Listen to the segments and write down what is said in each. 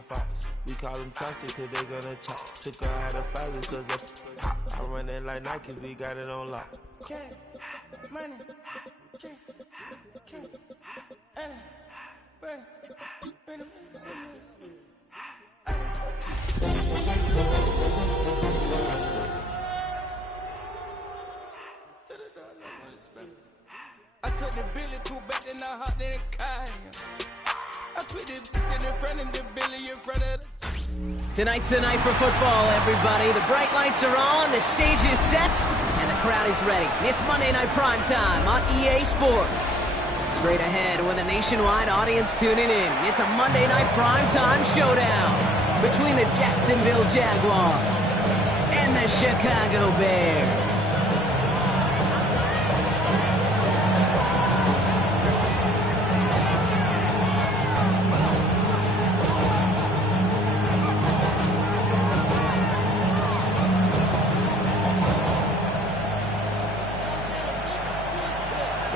gon' fox. We call them trusted cause they gonna chop. Took her out of filers cause of pop. I run it like Nike, we got it on lock. Okay, money, okay, hey, wait. I took the Billy cool back and I hopped in the car. I put the in front of the Billy in front of the... Tonight's the night for football, everybody. The bright lights are on, the stage is set, and the crowd is ready. It's Monday Night Prime Time on EA Sports. Straight ahead with a nationwide audience tuning in. It's a Monday Night Prime Time showdown between the Jacksonville Jaguars and the Chicago Bears.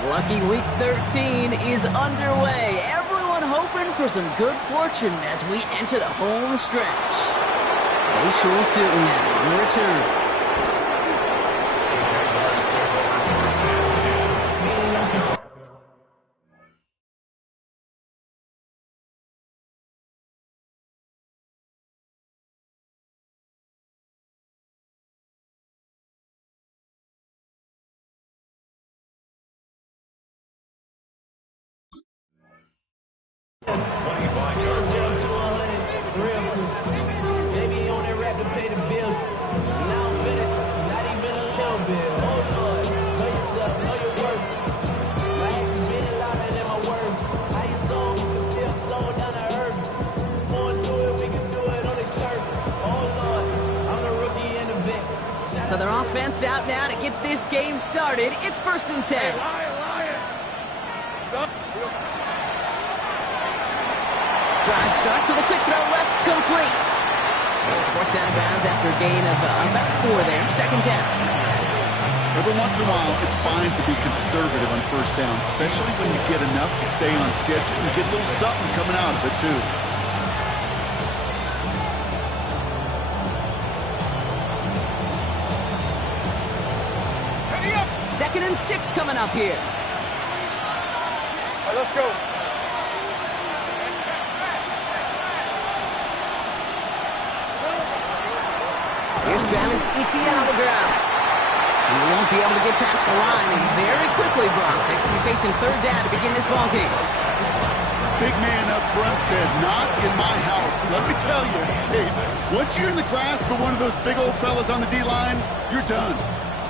Lucky Week 13 is underway. Everyone hoping for some good fortune as we enter the home stretch. They sure too now on the return. So their offense out now to get this game started. It's 1st and 10. Drive start to the quick throw left, complete. It's forced out of bounds after a gain of about 4 there. 2nd down. Every once in a while, it's fine to be conservative on 1st down, especially when you get enough to stay on schedule and get a little something coming out of it, too. 2nd and 6 coming up here. All right, let's go. Here's Travis Etienne on the ground. And he won't be able to get past the line, and very quickly, Brock, they could be facing 3rd down to begin this ballgame. Big man up front said, not in my house. Let me tell you, Kate, once you're in the grasp of one of those big old fellas on the D-line, you're done.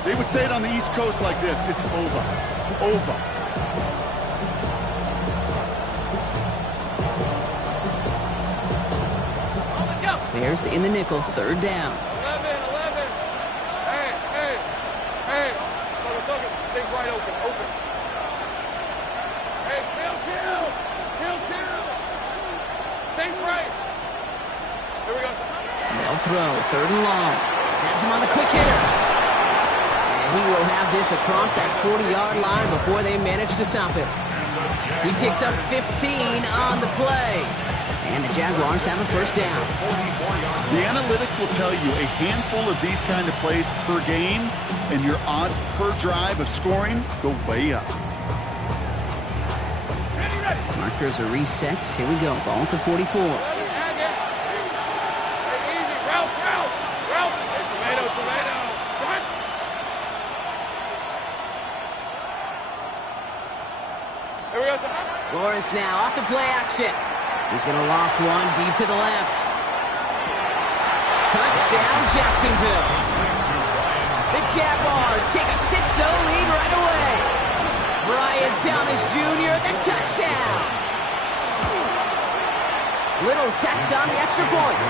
They would say it on the East Coast like this, it's over. Over. Bears in the nickel, 3rd down. 11. Hey. Focus. Take right open. Hey, kill. Safe right. Here we go. They'll throw, 3rd and long. Has him on the quick hitter. He will have this across that 40-yard line before they manage to stop him. He picks up 15 on the play. And the Jaguars have a 1st down. The analytics will tell you a handful of these kind of plays per game, and your odds per drive of scoring go way up. Markers are reset. Here we go. Ball at the 44. Lawrence now off the play action. He's going to loft one deep to the left. Touchdown, Jacksonville. The Jaguars take a 6-0 lead right away. Brian Thomas Jr., the touchdown. Little Tex on the extra point.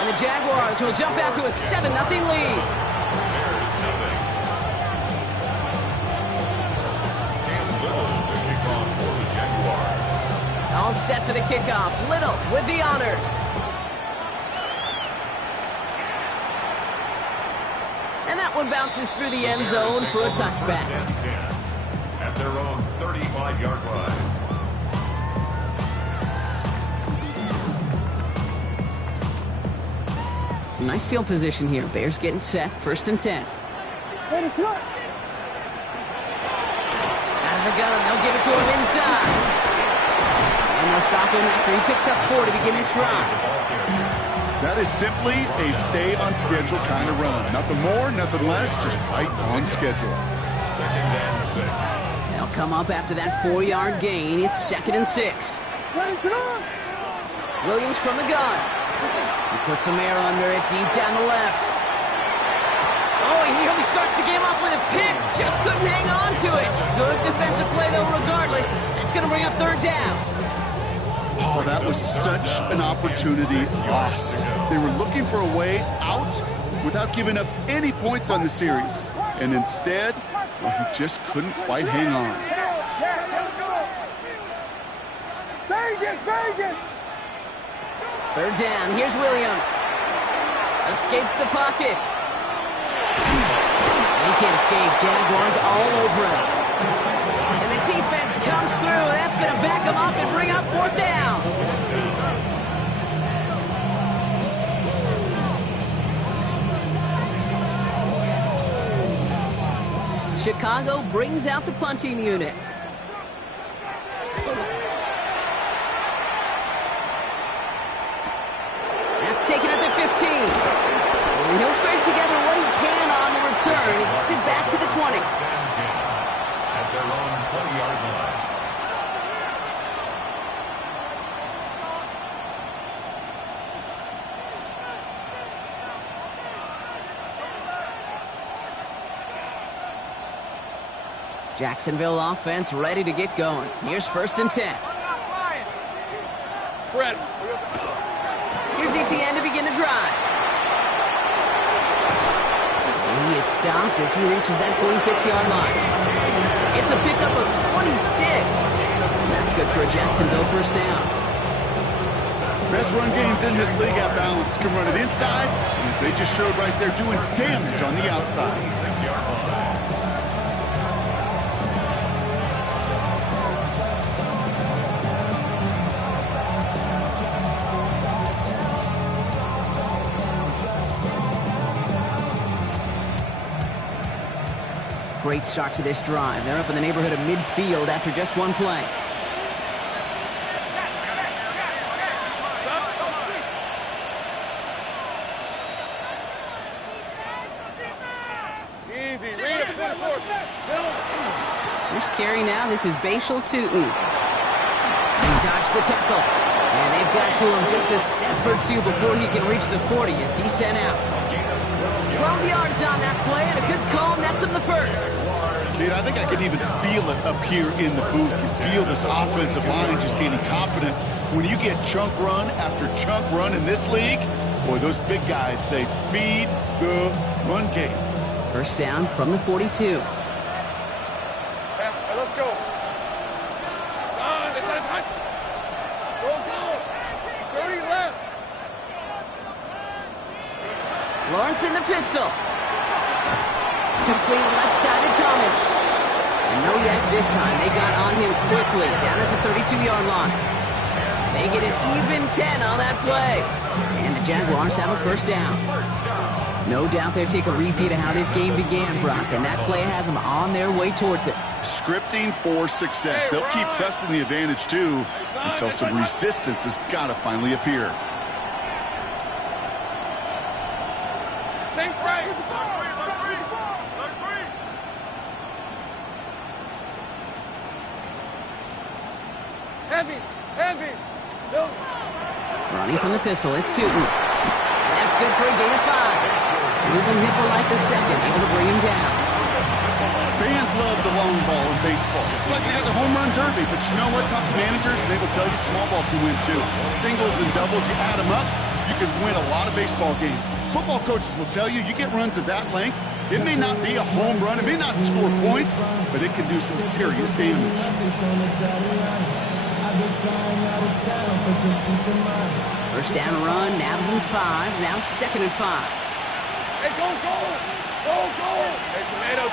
And the Jaguars will jump out to a 7-0 lead. All set for the kickoff. Little with the honors. And that one bounces through the end zone for a touchback. At their own 35-yard line. Some nice field position here. Bears getting set. 1st and 10. Out of the gun. They'll give it to him inside. And they'll stop him after he picks up 4 to begin this drive. That is simply a stay on schedule kind of run. Nothing more, nothing less, just right on schedule. 2nd and 6. They'll come up after that 4-yard gain. It's 2nd and 6. Williams from the gun. He puts some air under it deep down the left. Oh, he nearly starts the game off with a pick. Just couldn't hang on to it. Good defensive play, though, regardless. That's going to bring up 3rd down. Oh, that was such an opportunity lost. They were looking for a way out without giving up any points on the series. And instead, well, he just couldn't quite hang on. Vegas! 3rd down. Here's Williams. Escapes the pocket. He can't escape. Jaguars all over him. And the defense comes through. That's going to back him up and bring up 4th down. Chicago brings out the punting unit. That's taken at the 15. And he'll scrape together what he can on the return. He gets it back to the 20. At their own 20-yard line. Jacksonville offense ready to get going. Here's 1st and 10. Fred. Here's ETN to begin the drive. And he is stopped as he reaches that 46-yard line. It's a pickup of 26. And that's good for a Jacksonville 1st down. Best run games in this league at balance. Can run it inside, and as they just showed right there, doing damage on the outside. 6-yard line. Great start to this drive. They're up in the neighborhood of midfield after just one play. Easy. Read it. Here's carry now. This is Bashal Tootin. He dodged the tackle. And they've got to him just a step or two before he can reach the 40 as he's sent out. 12 yards on that play and a good call nets him the 1st. Dude, I think I can even feel it up here in the booth. You feel this offensive line just gaining confidence. When you get chunk run after chunk run in this league, boy, those big guys say, feed the run game. 1st down from the 42. Hey, let's go. Go. 30 left. Lawrence in the pistol. Complete left side to Thomas. And no yak this time. They got on him quickly down at the 32-yard line. They get an even 10 on that play. And the Jaguars have a 1st down. No doubt they'll take a repeat of how this game began, Brock, and that play has them on their way towards it. Scripting for success. They'll keep pressing the advantage, too, until some resistance has got to finally appear. Sink right. Heavy. Running from the pistol, it's Tootin. And that's good for a gain of 5. Ruben Hippolyte the second, able to bring him down. Fans love the long ball in baseball. It's like they got the home run derby, but you know what? Top managers, they will tell you small ball can win too. Singles and doubles, you add them up, you can win a lot of baseball games. Football coaches will tell you, you get runs of that length, it may not be a home run, it may not score points, but it can do some serious damage. First down run, nabs him 5, now 2nd and 5. Hey, go. Hey, tomato.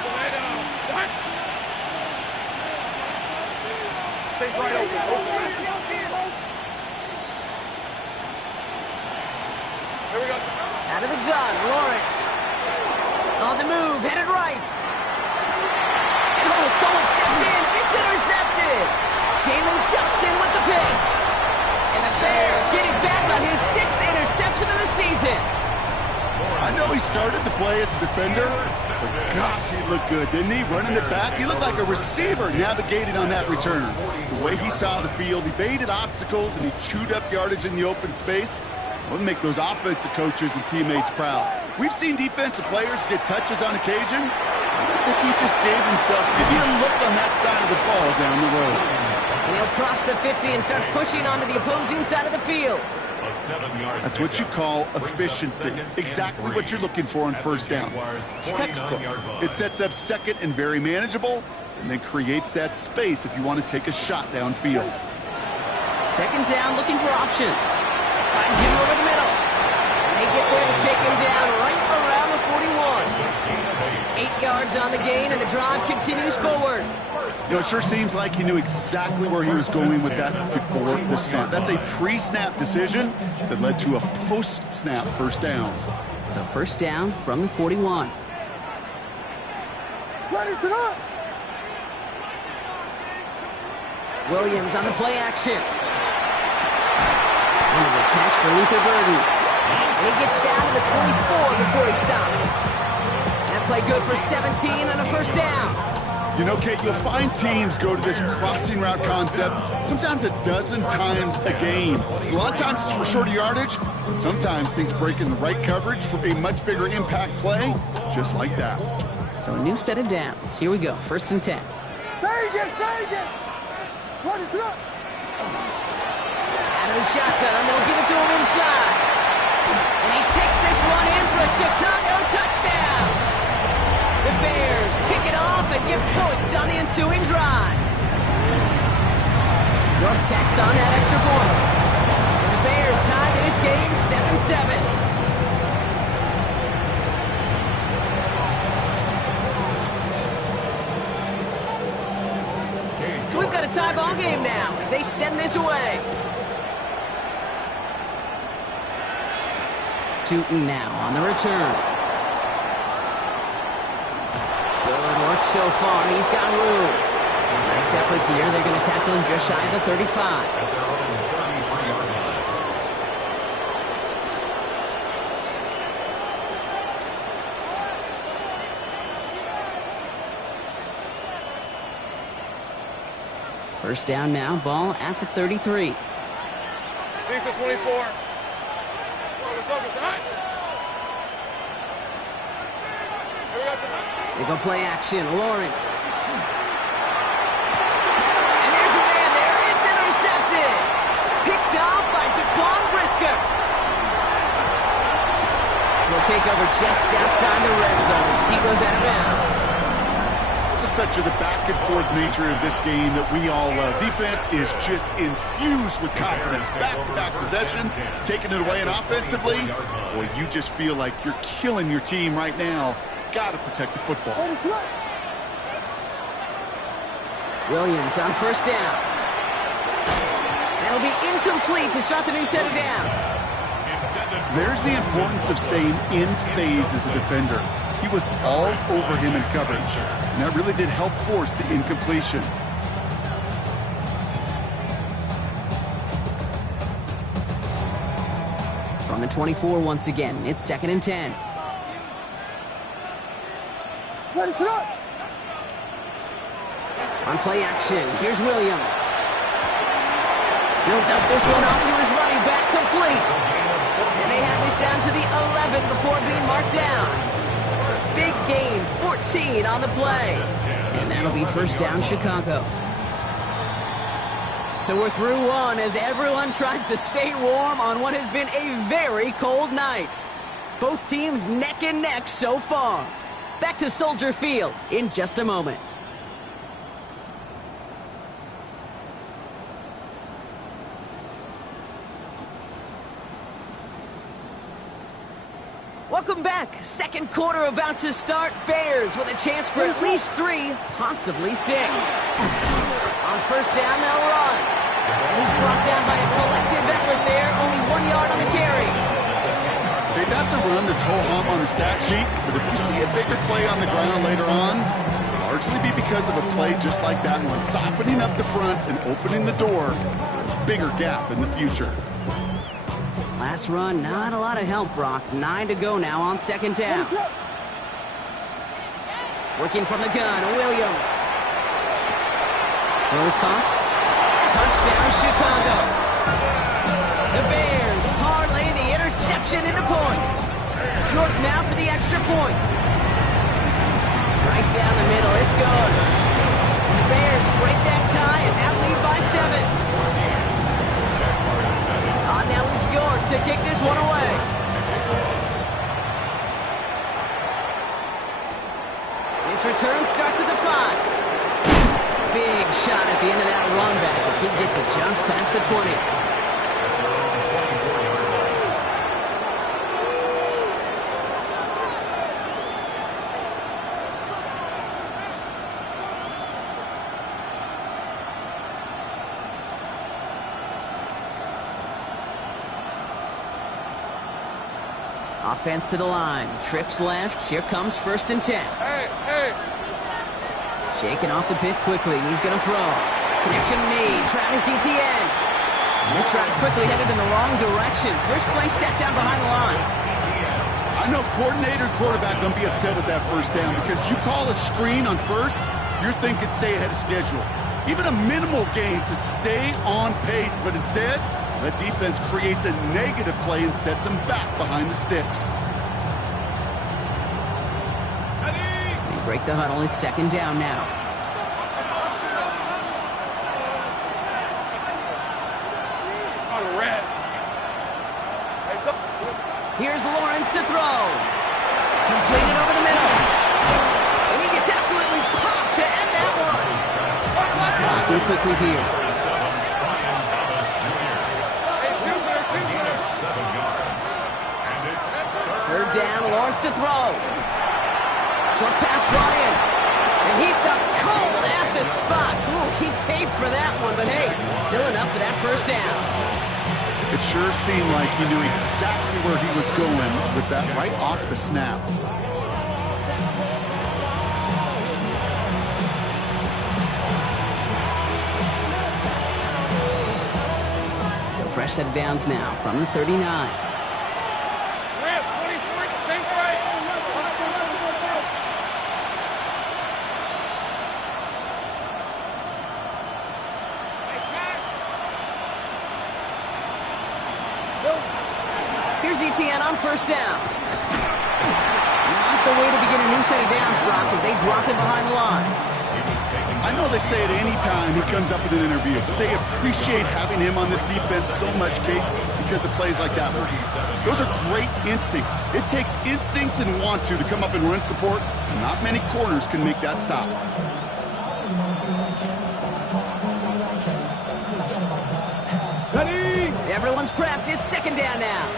What? Take right open. Here we go. Out of the gun, Lawrence. On the move, headed right. And oh, someone steps in. It's intercepted. Jalen Johnson with the pick. And the Bears getting back on his 6th interception of the season. I know he started to play as a defender, but gosh, he looked good, didn't he? Running it back, he looked like a receiver navigating on that return. The way he saw the field, he baited obstacles, and he chewed up yardage in the open space. We'll make those offensive coaches and teammates proud. We've seen defensive players get touches on occasion. I think he just gave himself maybe a look on that side of the ball down the road. And he'll cross the 50 and start pushing onto the opposing side of the field. That's what you call efficiency. Exactly what you're looking for on first down. Textbook. It sets up second and very manageable, and then creates that space if you want to take a shot downfield. Second down, looking for options. Finds him over the middle. And they get there to take him down right around the 41. 8 yards on the gain, and the drive continues forward. You know, it sure seems like he knew exactly where he was going with that before the snap. That's a pre-snap decision that led to a post-snap first down. So first down from the 41. Williams on the play action. And there's a catch for Luther Burden. And he gets down to the 24 before he stopped. That play good for 17 and a first down. You know, Kate, you'll find teams go to this crossing route concept sometimes a dozen times a game. A lot of times it's for shorter yardage, but sometimes things break in the right coverage for a much bigger impact play, just like that. So a new set of downs. Here we go, 1st and 10. Stay again. What is up? Out of the shotgun, they'll give it to him inside. And he takes this one in for a Chicago touchdown. The Bears pick it off and get points on the ensuing drive. York tacks on that extra point. And the Bears tie this game 7-7. So we've got a tie ball game now as they send this away. Tootin now on the return. Good work so far. He's got room. Nice effort here. They're going to tackle him just shy of the 35. First down now. Ball at the 33. Decent 24. They go play action. Lawrence. And there's a man there. It's intercepted. Picked off by Jaquan Brisker. Will take over just outside the red zone as he goes out of bounds. This is such a the back-and-forth nature of this game that we all love. Defense is just infused with confidence. Back-to-back possessions, taking it away, and offensively, boy, you just feel like you're killing your team right now. Got to protect the football. Williams on first down. That'll be incomplete to start the new set of downs. There's the importance of staying in phase as a defender. He was all over him in coverage, and that really did help force the incompletion. From the 24 once again, it's 2nd and 10. Ready, set. On play action, here's Williams. He'll dump this one off to his running back, complete. And they have this down to the 11 before being marked down. Big gain, 14 on the play. And that'll be first down, Chicago. So we're through one as everyone tries to stay warm on what has been a very cold night. Both teams neck and neck so far. Back to Soldier Field in just a moment. Welcome back. Second quarter about to start. Bears with a chance for at least 3, possibly 6. On first down, they'll run. And he's brought down by a collective effort there. Only 1 yard on the carry. Hey, That's a run that's ho-hum on the stat sheet, but if you see a bigger play on the ground later on, largely be because of a play just like that one, softening up the front and opening the door for a bigger gap in the future. Last run, not a lot of help, Brock. 9 to go now on second down. Working from the gun, Williams. Throws caught. Touchdown, Chicago. The Bears parlay the interception into points. York now for the extra point. Right down the middle, it's good. The Bears break that tie and now lead by 7. Now is York to kick this one away. His return starts at the 5. Big shot at the end of that run back as he gets it just past the 20. Offense to the line. Trips left. Here comes 1st and 10. Hey. Shaking off the pit quickly. He's going to throw. Connection made. Travis Etienne. This drive's quickly headed in the wrong direction. First play set down behind the line. I know coordinator and quarterback going to be upset with that first down because you call a screen on first, you're thinking stay ahead of schedule. Even a minimal gain to stay on pace, but instead, the defense creates a negative play and sets them back behind the sticks. They break the huddle. It's second down now. Here's Lawrence to throw. Completed over the middle. And he gets absolutely popped to end that one. Blocking quickly here. Third down, Lawrence to throw. Short pass brought in. And he stopped cold at the spot. Ooh, he paid for that one, but hey, still enough for that first down. It sure seemed like he knew exactly where he was going with that right off the snap. So fresh set of downs now from the 39. Here's Etienne on first down. Not the way to begin a new set of downs, Brock, as they drop him behind the line. I know they say it any time he comes up in an interview, but they appreciate having him on this defense so much, Kate, because of plays like that one. Those are great instincts. It takes instincts and want to come up and run support. Not many corners can make that stop. Everyone's prepped. It's second down now.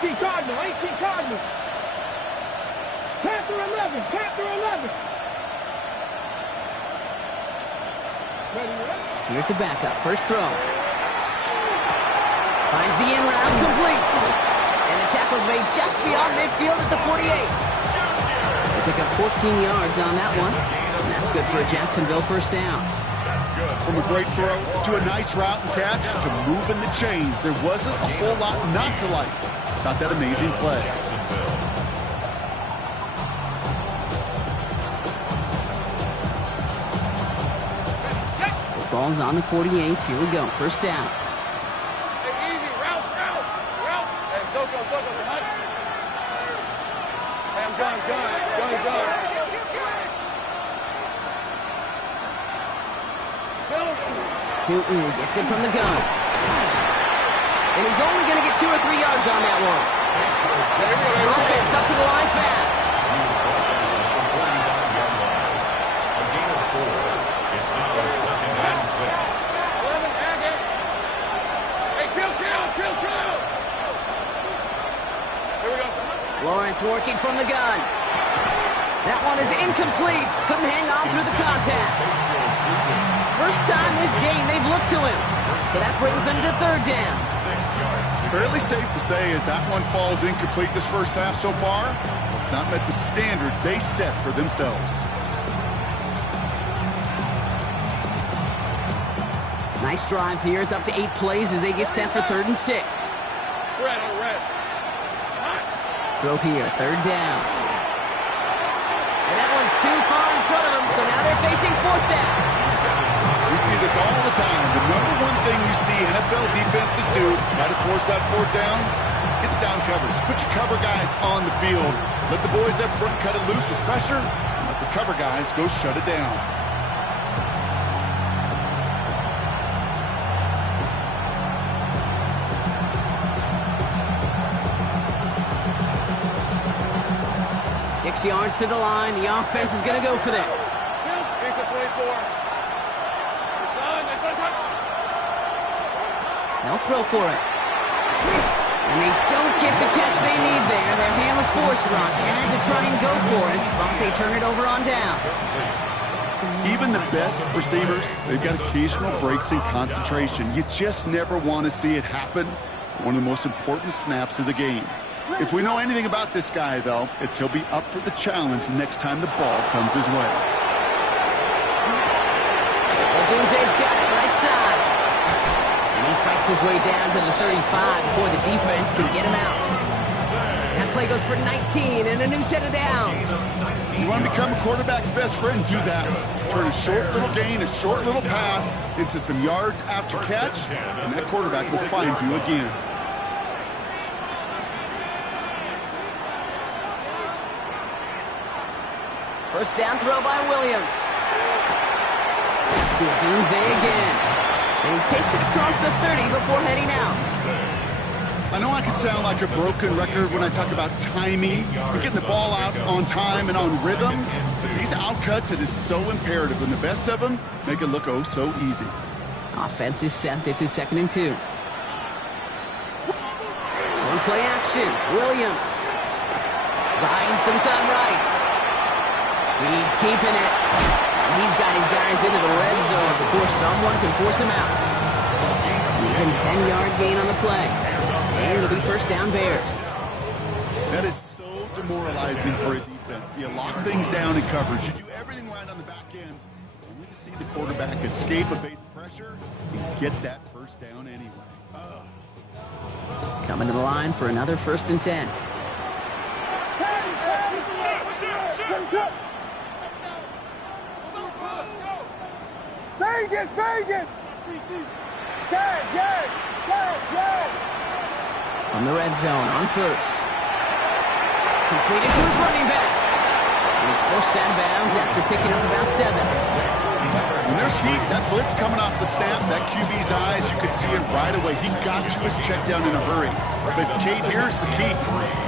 18 Cardinal. Panther 11. Here's the backup. First throw. Finds the in route. Complete. And the tackle's made just beyond midfield at the 48. They pick up 14 yards on that one. And that's good for a Jacksonville first down. From a great throw to a nice route and catch to moving the chains. There wasn't a whole lot not to like about that amazing play. The ball's on the 48. Here we go. First down. Hey, easy. Route. Hey, Soko. Hey, I'm gun. Tootin gets it from the gun. And he's only going to get 2 or 3 yards on that one. Offense up to the line fast. A gain of 4. It's now a 2nd and 6. Hey, kill. Here we go. Lawrence working from the gun. That one is incomplete. Couldn't hang on through the contact. first time this game they've looked to him. So that brings them to third down. Fairly safe to say as that one falls incomplete this first half so far, it's not met the standard they set for themselves. Nice drive here. It's up to 8 plays as they get set for 3rd and 6. Red on red. Throw here, 3rd down. And that one's too far in front of them, so now they're facing 4th down. We see this all the time. The number one thing you see NFL defenses do, try to force that 4th down, it's down coverage. Put your cover guys on the field. Let the boys up front cut it loose with pressure, and let the cover guys go shut it down. Six yards to the line. The offense is going to go for this. Here's the 24. They'll throw for it. And they don't get the catch they need there. Their hand was forced, Brock. Had to try and go for it, but they turn it over on downs. Even the best receivers, they've got occasional breaks in concentration. You just never want to see it happen. One of the most important snaps of the game. If we know anything about this guy, though, it's he'll be up for the challenge the next time the ball comes his way. Odunze's got it right side. And he fights his way down to the 35 before the defense can get him out. That play goes for 19 and a new set of downs. You want to become a quarterback's best friend, do that. Turn a short little gain, a short little pass into some yards after catch, and that quarterback will find you again. First down throw by Williams. To Odunze again. And he takes it across the 30 before heading out. I know I can sound like a broken record when I talk about timing and getting the ball out on time and on rhythm, but these outcuts, it is so imperative, and the best of them make it look oh so easy. Offense is set. This is 2nd and 2. One play action. Williams. Buying some time right. He's keeping it. He's got his guys into the red zone before someone can force him out. Even 10-yard gain on the play. And it'll be first down Bears. That is so demoralizing for a defense. You lock things down in coverage. You do everything right on the back end. Only to see the quarterback escape, evade the pressure, and get that first down anyway. Coming to the line for another 1st and 10. Vegas! Yes! On the red zone, on 1st. Completed to his running back. And he's forced out of bounds after picking up about 7. When there's heat, that blitz coming off the snap, that QB's eyes, you could see it right away. He got to his check down in a hurry. But Kate, here's the key.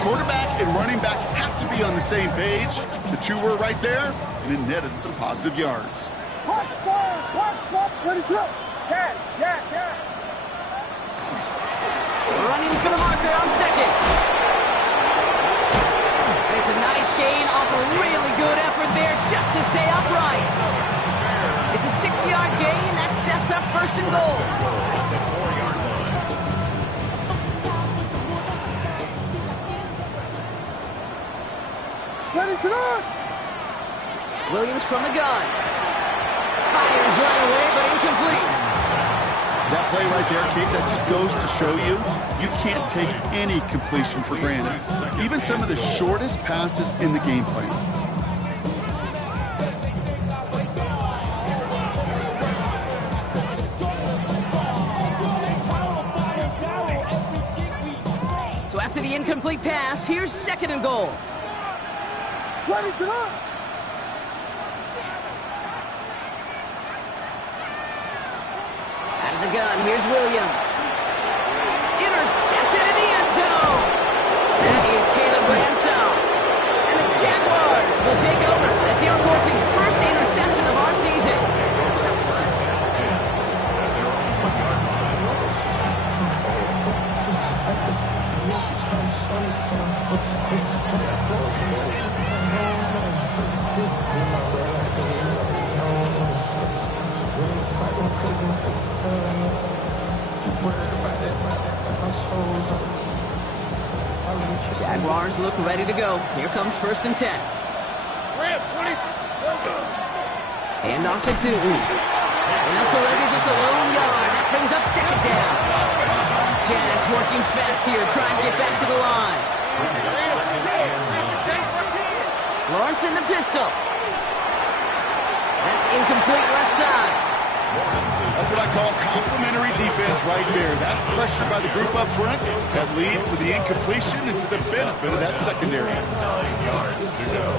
Quarterback and running back have to be on the same page. The two were right there, and it netted some positive yards. Watch stop, ready to go. Yeah. Running for the marker on 2nd. And it's a nice gain off a really good effort there just to stay upright. It's a 6-yard gain. That sets up 1st and goal. Ready to go. Williams from the gun. Fires right away, but incomplete. That play right there, Kate, that just goes to show you, you can't take any completion for granted. Even some of the shortest passes in the game plan. So after the incomplete pass, here's 2nd and goal. Ready to go. The gun, here's Williams. Intercepted in the end zone. That is Caleb Ransom. And the Jaguars will take over as he records his first interception of our season. Jaguars look ready to go. Here comes 1st and 10. Hand off to Tootin. And that's already just a lone yard. That brings up 2nd down. Jags working fast here, trying to get back to the line. Lawrence in the pistol. That's incomplete left side. That's what I call complimentary defense right there. That pressure by the group up front, that leads to the incompletion and to the benefit of that secondary. 9 yards to go.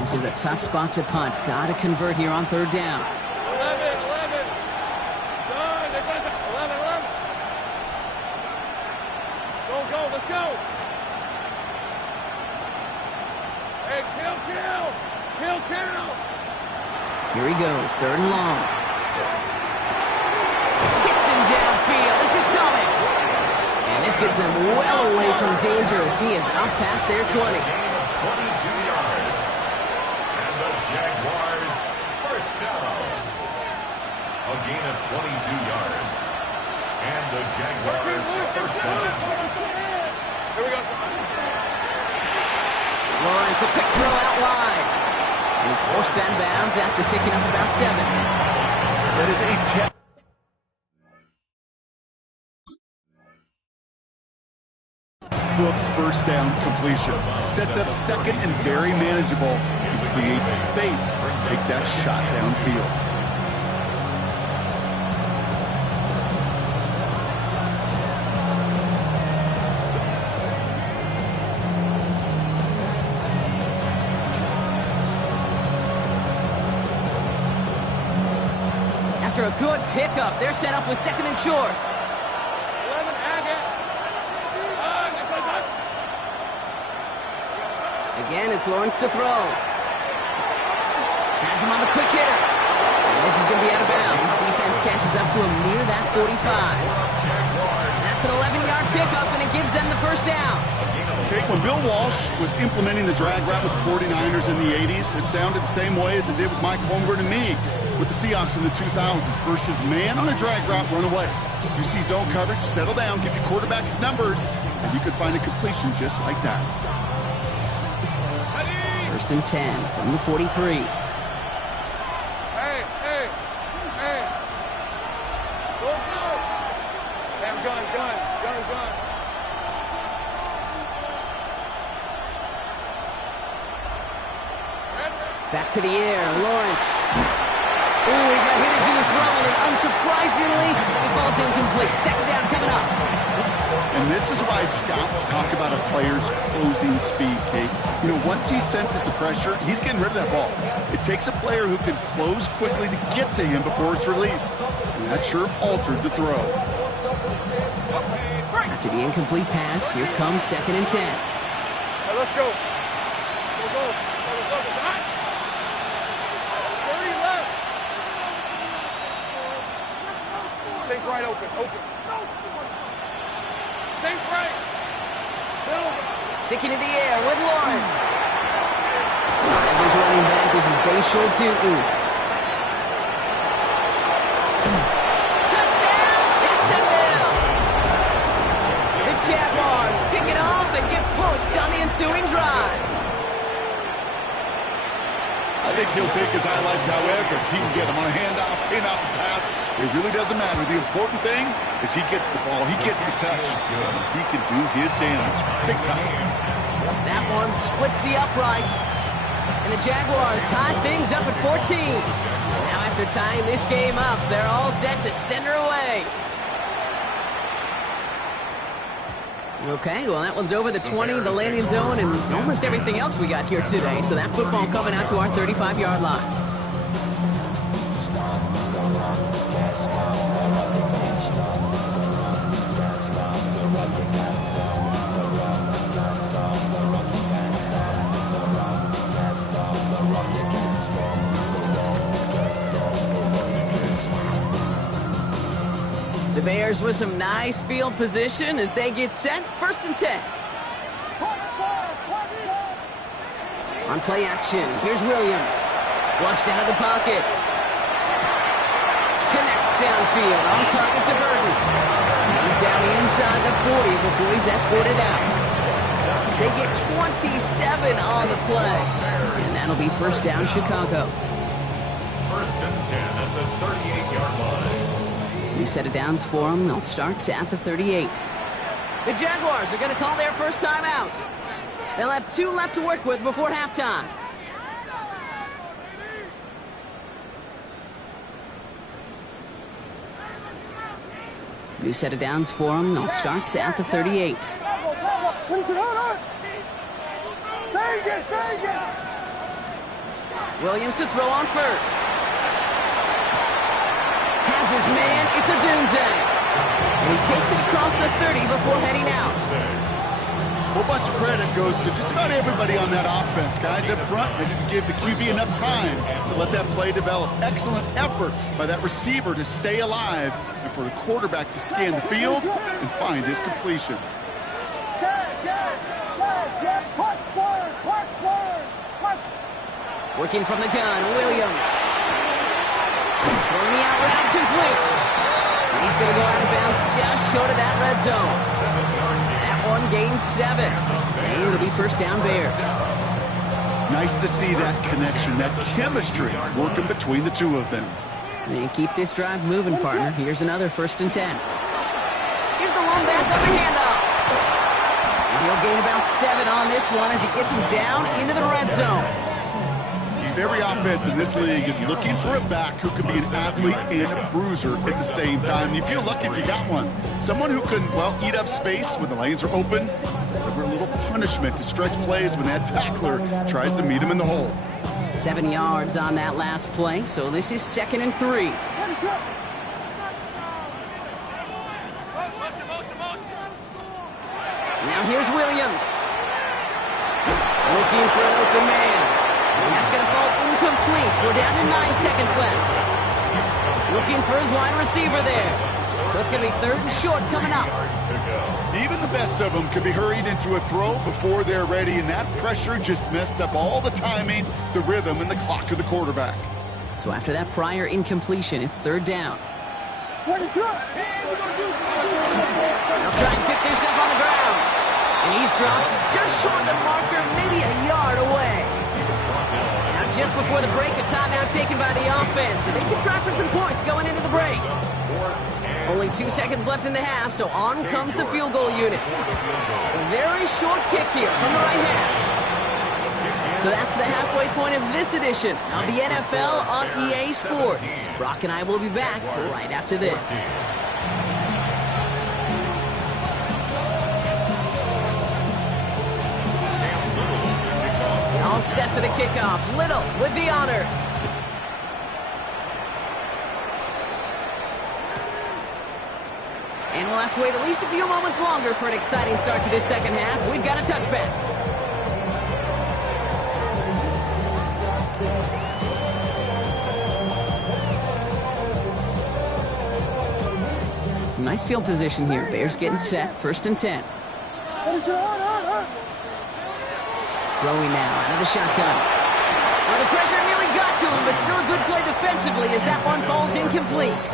This is a tough spot to punt. Got to convert here on 3rd down. 11. Son, this is 11. Go, let's go. Hey, kill. Here he goes, 3rd and long. Hits him downfield. This is Thomas. And this gets him well away from danger as he is up past their 20. 22 yards. And the Jaguars first down. A gain of 22 yards. And the Jaguars first down. Here we go. Lawrence, a quick throw out wide. And he's forced out of bounds after picking up about 7. That is a book 1st down completion. Sets up 2nd and very manageable. He creates space to take that shot downfield. After a good pickup, they're set up with 2nd and short. 11, Agate. Again, it's Lawrence to throw. Has him on the quick hitter. And this is going to be out of bounds. Defense catches up to him near that 45. That's an 11-yard pickup, and it gives them the 1st down. Okay, when Bill Walsh was implementing the drag route with the 49ers in the 80s, it sounded the same way as it did with Mike Holmgren and me with the Seahawks in the 2000s versus man on a drag route, run away. You see zone coverage, settle down, give your quarterback his numbers, and you could find a completion just like that. 1st and 10 from the 43. Hey. Go. Damn, gun. Back to the air, Lawrence. Ooh, he got hit as he was throwing, and unsurprisingly, he falls incomplete. 2nd down coming up. And this is why scouts talk about a player's closing speed, Kate. You know, once he senses the pressure, he's getting rid of that ball. It takes a player who can close quickly to get to him before it's released. And that sure altered the throw. After the incomplete pass, here comes 2nd and 10. Hey, let's go. Go. Safe right open. Safe right. Sticking in the air with Lawrence. Finds his running back. This is Bayshul Tootin. Touchdown, Jacksonville! The Jaguars pick it off and get points on the ensuing drive. I think he'll take his highlights however he can get them on a handoff, in-off pass. It really doesn't matter. The important thing is he gets the ball, he gets the touch. He can do his damage. Big time. That one splits the uprights. And the Jaguars tie things up at 14. Now after tying this game up, they're all set to send her away. Okay, well, that one's over the 20, the landing zone, and almost everything else we got here today. So that football coming out to our 35-yard line. The Bears with some nice field position as they get set. 1st and 10. On play action, here's Williams. Flushed out of the pocket. Connects downfield, on target to Burton. He's down inside the 40 before he's escorted out. They get 27 on the play. And that'll be 1st down, Chicago. 1st and 10 at the 38-yard line. New set of downs for them. They'll start at the 38. The Jaguars are going to call their first time out. They'll have 2 left to work with before halftime. New set of downs for them. They'll start at the 38. Williams to throw on first. Has his man. It's a Dunze. And he takes it across the 30 before heading out. A whole bunch of credit goes to just about everybody on that offense. Guys up front, they didn't give the QB enough time to let that play develop. Excellent effort by that receiver to stay alive and for the quarterback to scan the field and find his completion. Working from the gun, Williams. Throwing the out route complete. He's going to go out of bounds just short of that red zone. That one gains 7. And it'll be 1st down Bears. Nice to see that connection, that chemistry working between the two of them. And keep this drive moving, partner. Here's another 1st and 10. Here's the long back of the handoff. And he'll gain about 7 on this one as he gets him down into the red zone. Every offense in this league is looking for a back who can be an athlete and a bruiser at the same time. You feel lucky if you got one. Someone who can, well, eat up space when the lanes are open, deliver a little punishment to stretch plays when that tackler tries to meet him in the hole. 7 yards on that last play, so this is 2nd and 3. Now here's Williams. Looking for an open man. And that's going to fall incomplete. We're down to 9 seconds left. Looking for his wide receiver there. So it's going to be 3rd and short coming up. Even the best of them can be hurried into a throw before they're ready, and that pressure just messed up all the timing, the rhythm, and the clock of the quarterback. So after that prior incompletion, it's 3rd down. They'll try and pick this up on the ground. And he's dropped just short of the marker, maybe a yard away. Now just before the break, a timeout taken by the offense. And they can try for some points going into the break. Only 2 seconds left in the half, so on comes the field goal unit. A very short kick here from the right half. So that's the halfway point of this edition of the NFL on EA Sports. Brock and I will be back right after this. All set for the kickoff. Little with the honors. And we'll have to wait at least a few moments longer for an exciting start to this second half. We've got a touchback. Some nice field position here. Bears getting set. 1st and 10. Throwing now out of the shotgun. Well, the pressure nearly got to him, but still a good play defensively as that one falls incomplete.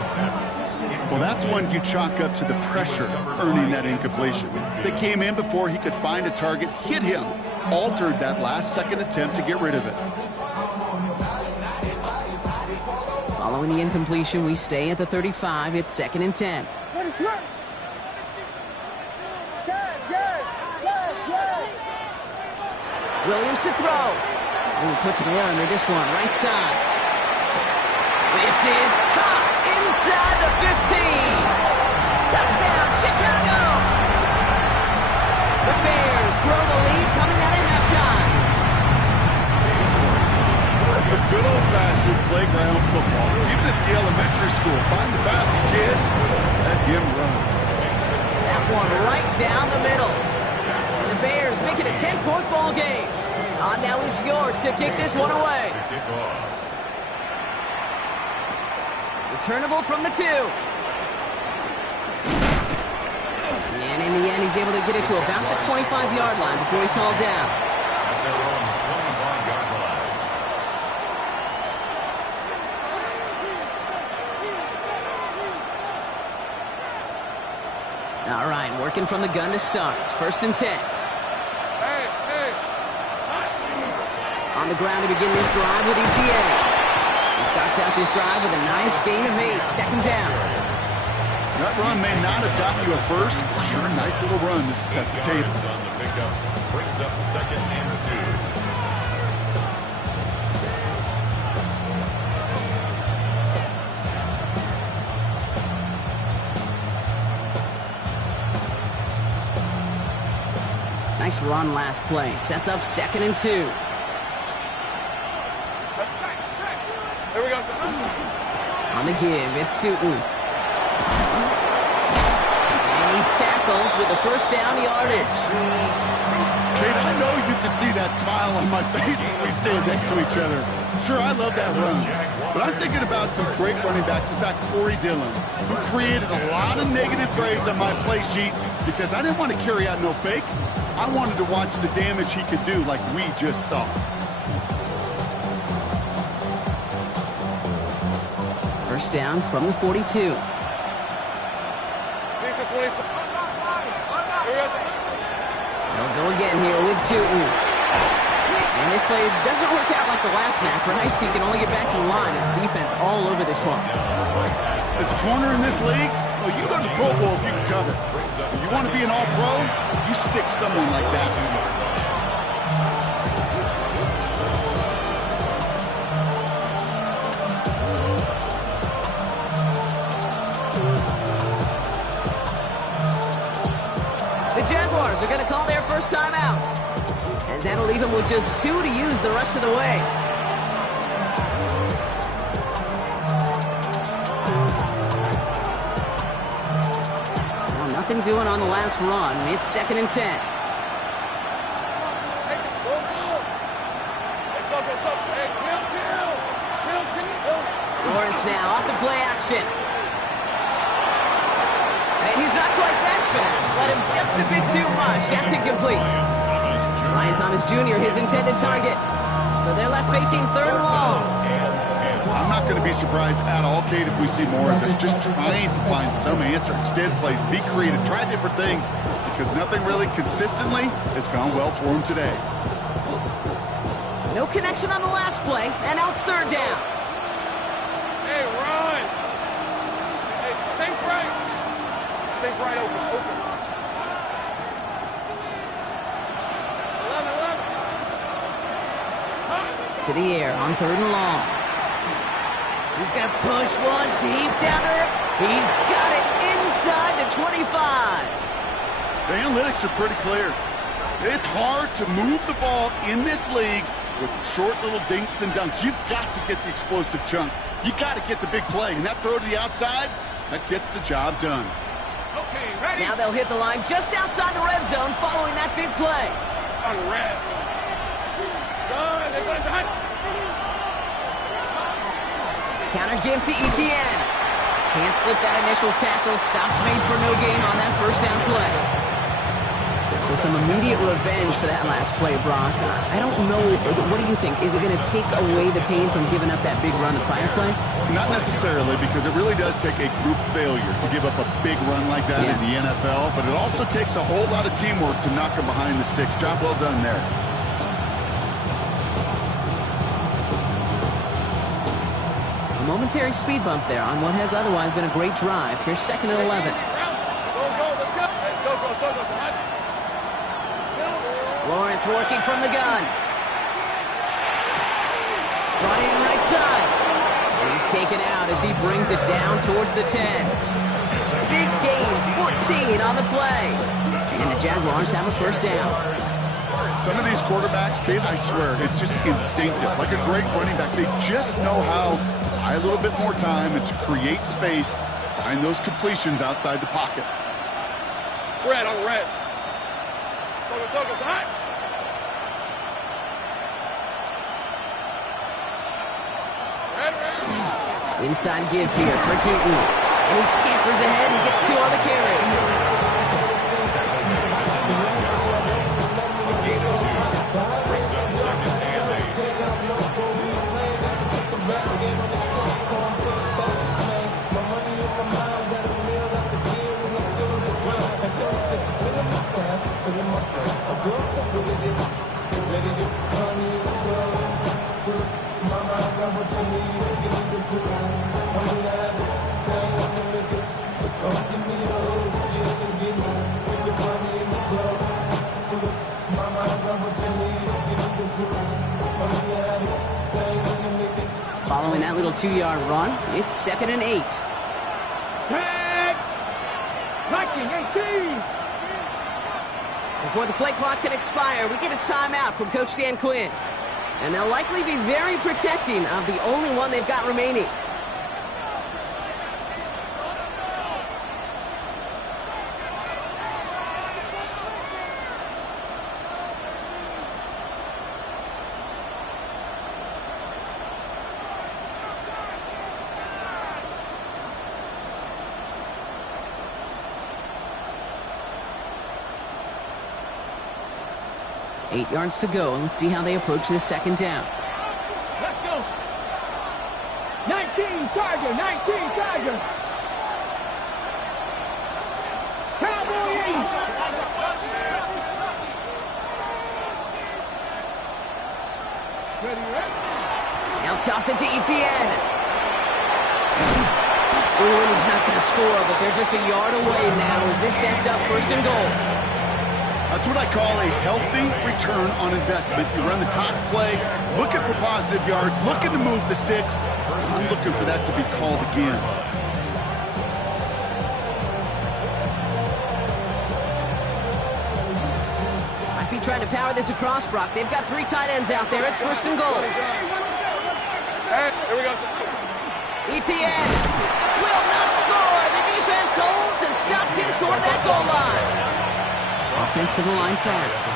Well, that's one you chalk up to the pressure earning that incompletion. They came in before he could find a target, hit him, altered that last-second attempt to get rid of it. Following the incompletion, we stay at the 35. It's 2nd and 10. Williams to throw. Ooh, puts him under this one, right side. This is caught inside the 15. Touchdown, Chicago. The Bears grow the lead coming out of halftime. That's some good old-fashioned playground football. Even at the elementary school, find the fastest kid, let him run. That one right down the middle. And the Bears make it a 10-point ball game. Now is York to kick this one away. Returnable from the 2. he's able to get it to about the 25-yard line before he's hauled down. At their own 25-yard line. All right, working from the gun to start. First and 10. On the ground to begin this drive with ETA. He starts out this drive with a nice gain of 8. Second down. That run may not have gotten you a first. Sure, nice little run to set the table. On the pickup brings up second and 2. Nice run last play. Sets up second and 2. Here we go. On the give, it's Tootin. And he's tackled with the first down yardage. Kate, I know you can see that smile on my face as we stand next to each other. Sure, I love that run. But I'm thinking about some great running backs. In fact, Corey Dillon, who created a lot of negative grades on my play sheet because I didn't want to carry out no fake. I wanted to watch the damage he could do like we just saw. First down from the 42. Here's the 25. They'll go again here with Tootin. And this play doesn't work out like the last snap, right? So you can only get back to the line as the defense all over this one. As a corner in this league, well, you go to the Pro Bowl if you can cover. If you want to be an all-pro, you stick someone like that. The Jaguars are going to call their first time out, as that'll leave them with just 2 to use the rest of the way. Well, nothing doing on the last run. It's second and 10. Lawrence now off the play action. And he's not quite that fast. Let him just a bit too much. That's incomplete. Ryan Thomas Jr., his intended target. So they're left facing third and long. I'm not going to be surprised at all, Kate, if we see more of this. Just trying to find some answer. Extend plays, be creative, try different things. Because nothing really consistently has gone well for him today. No connection on the last play, and now it's third down. Hey, run. Hey, think right. Think right, open. 11. To the air on third and long. He's going to push one deep down there. He's got it inside the 25. The analytics are pretty clear. It's hard to move the ball in this league with short little dinks and dunks. You've got to get the explosive chunk. You got to get the big play. And that throw to the outside, that gets the job done. Okay, ready? Now they'll hit the line just outside the red zone following that big play. On red. Son. Counter give to Etienne. Can't slip that initial tackle. Stops made for no gain on that first down play. So some immediate revenge for that last play, Brock. I don't know. What do you think? Is it going to take away the pain from giving up that big run the prior play? Not necessarily, because it really does take a group failure to give up a big run like that in the NFL. But it also takes a whole lot of teamwork to knock them behind the sticks. Job well done there. A momentary speed bump there on what has otherwise been a great drive. Here's second and 11. Let's go. Lawrence working from the gun. Brought in right side. He's taken out as he brings it down towards the 10. Big gain, 14 on the play. And the Jaguars have a first down. Some of these quarterbacks, Kate, I swear, it's just instinctive. Like a great running back, they just know how to buy a little bit more time and to create space to find those completions outside the pocket. Red on red. Focus, hot. Red. Inside give here for Tootin. And he scampers ahead and gets 2 on the carry. Following that little 2-yard run, it's 2nd and 8. Before the play clock can expire, we get a timeout from Coach Dan Quinn. And they'll likely be very protecting of the only one they've got remaining. Eight yards to go, and let's see how they approach this 2nd down. Let's go. 19 Tiger, 19 Tiger. Cowboys. Now toss it to Etienne. Ooh, and he's not going to score, but they're just a yard away now as this sets up 1st and goal. That's what I call a healthy return on investment. You run the toss play, looking for positive yards, looking to move the sticks. I'm looking for that to be called again. Might be trying to power this across, Brock. They've got 3 tight ends out there. It's 1st and goal. Hey, here we go. Etienne will not score. The defense holds and stops him short of that goal line. Offensive line fast.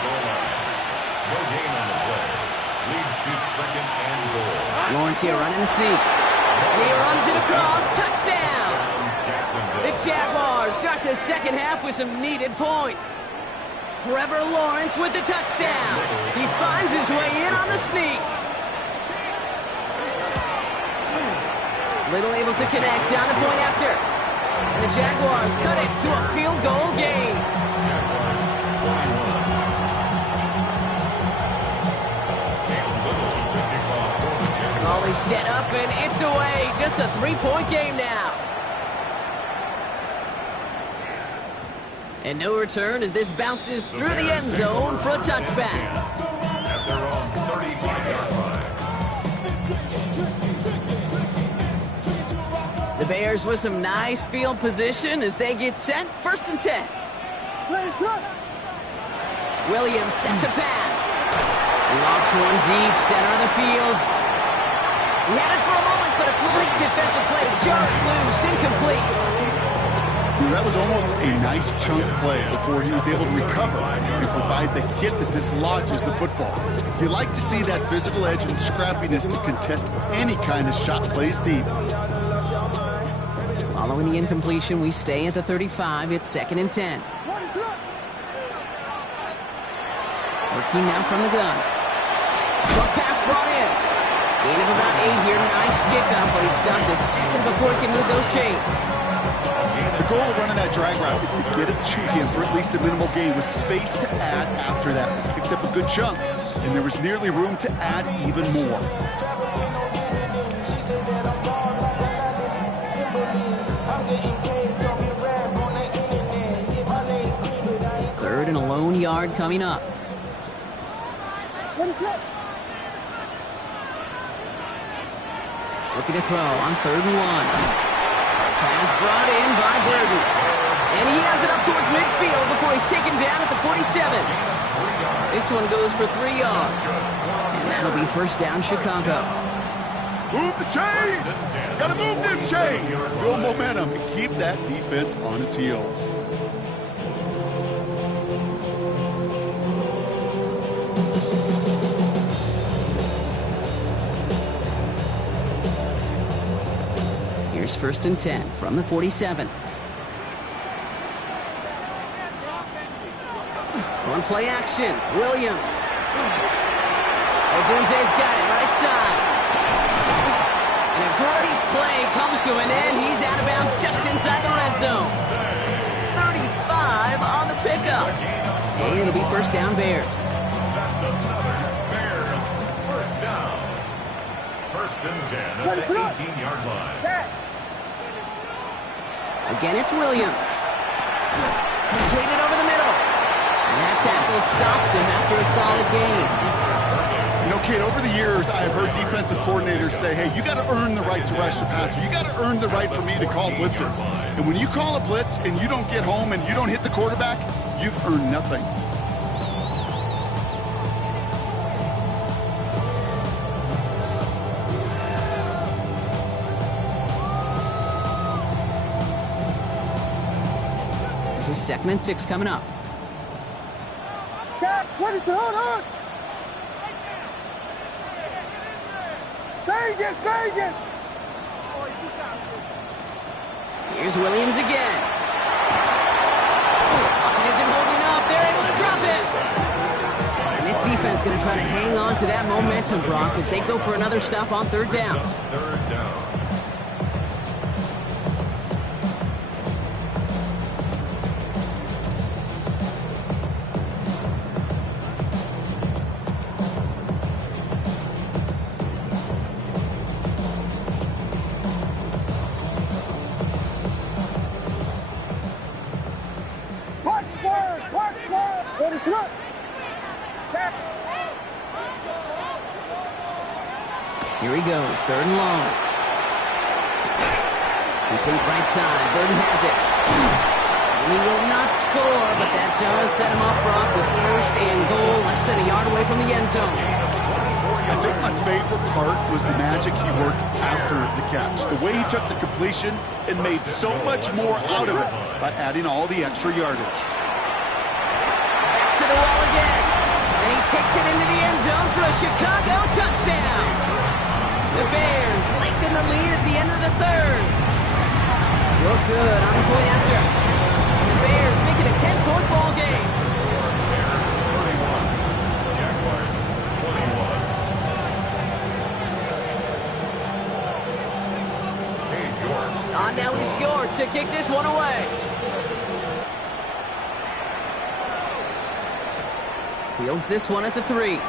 No gain on the play. Leads to 2nd and goal. Lawrence here running the sneak. And he runs it across. Touchdown! The Jaguars start the 2nd half with some needed points. Trevor Lawrence with the touchdown. He finds his way in on the sneak. Little able to connect on the point after. And the Jaguars cut it to a field goal game. Always set up, and it's away. Just a 3-point game now. And no return as this bounces through the end zone for a touchback. At their own 35-yard line. The Bears with some nice field position as they get set. 1st and 10. Williams set to pass. He lofts one deep, center of the field. He had it for a moment, but a great defensive play. Jarred loose, incomplete. That was almost a nice chunk play before he was able to recover and provide the hit that dislodges the football. You like to see that physical edge and scrappiness to contest any kind of shot plays deep. Following the incompletion, we stay at the 35. It's 2nd and 10. Working now from the gun. Short pass brought in. Gain of about 8 here. Nice pickup, but he stopped a second before he can move those chains. The goal of running that drag route is to get it to him for at least a minimal gain with space to add after that. Picked up a good chunk, and there was nearly room to add even more. Third and a lone yard coming up. Looking to throw on 3rd and 1. Pass brought in by Burton. And he has it up towards midfield before he's taken down at the 47. This one goes for 3 yards. And that'll be 1st down Chicago. Move the chains! Gotta move them chains! Build momentum and keep that defense on its heels. Here's 1st and 10 from the 47. On play action, Williams. Odunze's got it right side. And a great play comes to an end. He's out of bounds just inside the red zone. 35 on the pickup. And it'll be first down Bears. That's another Bears first down. First and 10 at the 18-yard line. Again, it's Williams. Completed over the middle. And that tackle stops him after a solid gain. You know, Kate, over the years, I've heard defensive coordinators say, hey, you got to earn the right to rush the passer. You got to earn the right for me to call blitzes. And when you call a blitz and you don't get home and you don't hit the quarterback, you've earned nothing. This is 2nd and 6 coming up. Dad, what is it? Hold on! Vegas! Here's Williams again. It isn't holding up. They're able to drop it. And this defense going to try to hang on to that momentum, Brock, as they go for another stop on 3rd down. Third down. Here he goes, 3rd and long. Complete right side, Burton has it. He will not score, but that does set him off, Brock, with 1st and goal, less than a yard away from the end zone. I think my favorite part was the magic he worked after the catch. The way he took the completion and made so much more out of it by adding all the extra yardage. Back to the well again. And he takes it into the end zone for a Chicago touchdown. The Bears lengthen the lead at the end of the 3rd. Real good on the point after. And the Bears make it a 10-point ball game. Bears 31. Jaguars 21. Hey, George. On now is York to kick this one away. Fields this one at the 3.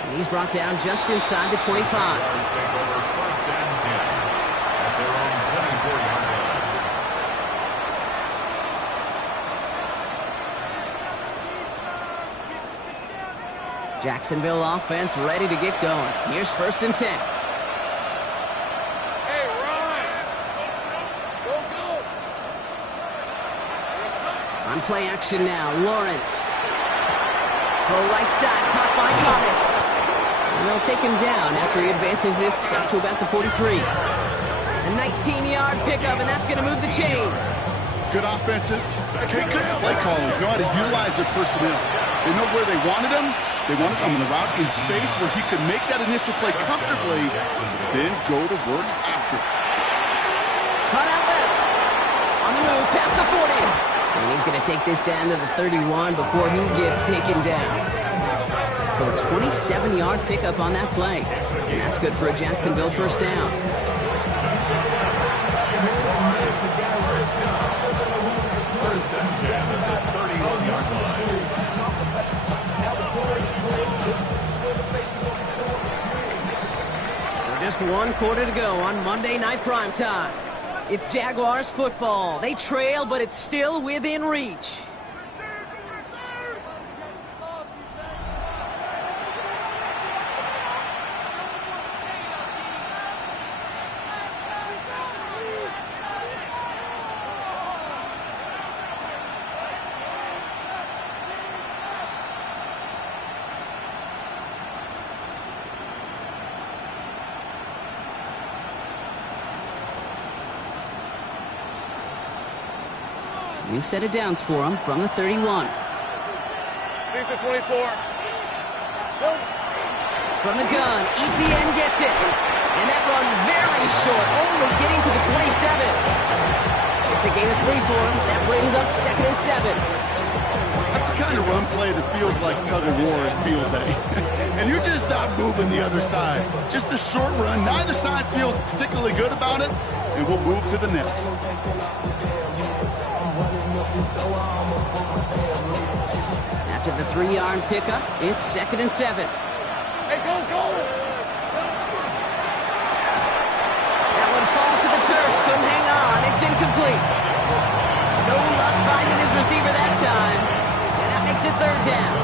And he's brought down just inside the 25. Take over first and 10 at their own 24-yard line. Jacksonville offense ready to get going. Here's 1st and 10. Hey, Ryan! Go! On play action now, Lawrence. Throw right side, caught by Thomas. And they'll take him down after he advances this up to about the 43. A 19-yard pickup, and that's going to move the chains. Good offenses. Okay, good play callers know how to utilize their personnel. They know where they wanted him. They wanted him on the route in space where he could make that initial play comfortably, then go to work after. Cut out left. On the move, past the 40. And he's going to take this down to the 31 before he gets taken down. So a 27-yard pickup on that play. And that's good for a Jacksonville first down. First and 10 at the 31-yard line. So just 1 quarter to go on Monday Night Primetime. It's Jaguars football. They trail, but it's still within reach. New set of downs for him from the 31. These are 24. From the gun, ETN gets it. And that run very short, only getting to the 27. It's a gain of 3 for him. That brings up 2nd and 7. That's the kind of run play that feels like tug of war at field day. And you're just not moving the other side. Just a short run. Neither side feels particularly good about it. And we'll move to the next. After the 3-yard pickup, it's 2nd and 7. Hey, go! That one falls to the turf. Couldn't hang on. It's incomplete. No luck finding his receiver that time. And that makes it 3rd down.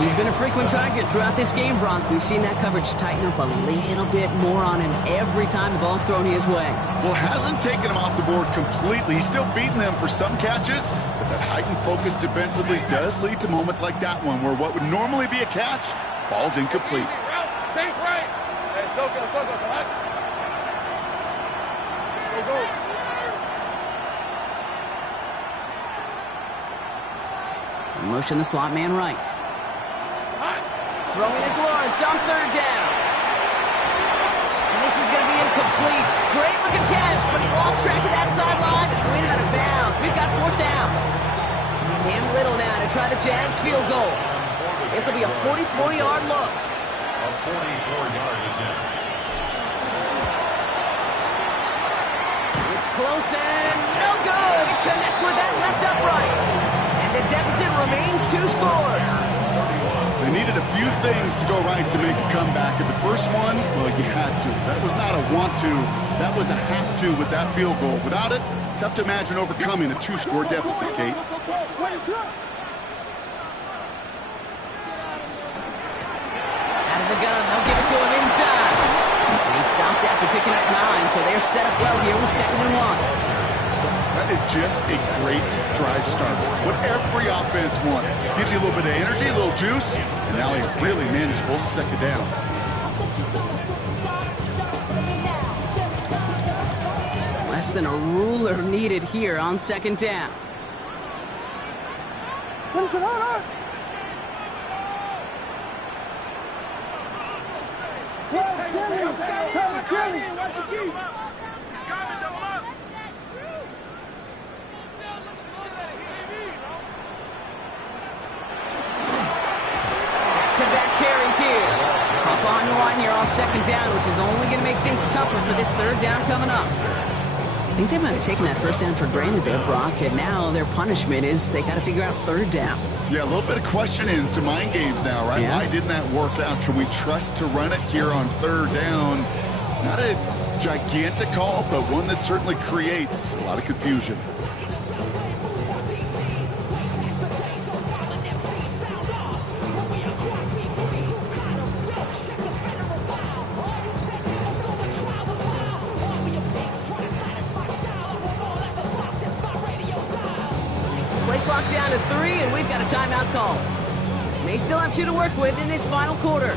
He's been a frequent target throughout this game, Bronk. We've seen that coverage tighten up a little bit more on him every time the ball's thrown his way. Well, hasn't taken him off the board completely. He's still beating them for some catches, but that heightened focus defensively does lead to moments like that one where what would normally be a catch falls incomplete. Safe right. Hey, Soko, right? Go. Motion the slot man right. Throwing is Lawrence on 3rd down. And this is going to be incomplete. Great looking catch, but he lost track of that sideline and went out of bounds. We've got 4th down. Cam Little now to try the Jags field goal. This will be a 44-yard look. A 44-yard attempt. It's close and no good. It connects with that left upright. And the deficit remains 2 scores. They needed a few things to go right to make a comeback. And the first one, well, you had to. That was not a want to. That was a have to with that field goal. Without it, tough to imagine overcoming a 2-score deficit, Kate. Out of the gun, they'll give it to him inside. And he stopped after picking up 9, so they're set up well here with 2nd and 1. That is just a great drive start. What every offense wants. Gives you a little bit of energy, a little juice, and now a really manageable 2nd down. Less than a ruler needed here on 2nd down. Back-to-back carries here. Up on the line here on 2nd down, which is only going to make things tougher for this 3rd down coming up. I think they might have taken that 1st down for granted there, Brock, and now their punishment is they got to figure out 3rd down. Yeah, a little bit of questioning, some mind games now, right? Yeah. Why didn't that work out? Can we trust to run it here on 3rd down? Not a gigantic call, but one that certainly creates a lot of confusion. Clock down to 3, and we've got a timeout call. May still have 2 to work with in this final quarter.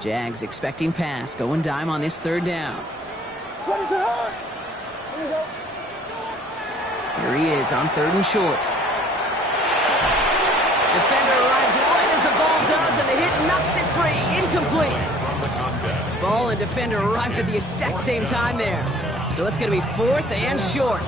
Jags expecting pass, going dime on this 3rd down. Here he is on 3rd and short. Defender arrives right as the ball does, and the hit knocks it free. Incomplete. Ball and defender arrived at the exact same time there. So it's going to be 4th and short.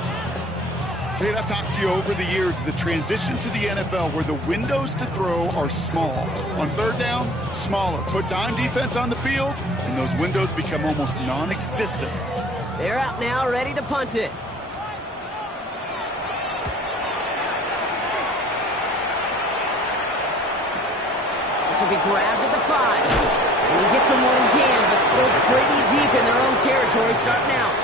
Kate, I've talked to you over the years of the transition to the NFL where the windows to throw are small. On 3rd down, smaller. Put dime defense on the field, and those windows become almost non-existent. They're out now, ready to punt it. Will be grabbed at the 5. And he gets them what he can, but still pretty deep in their own territory starting out.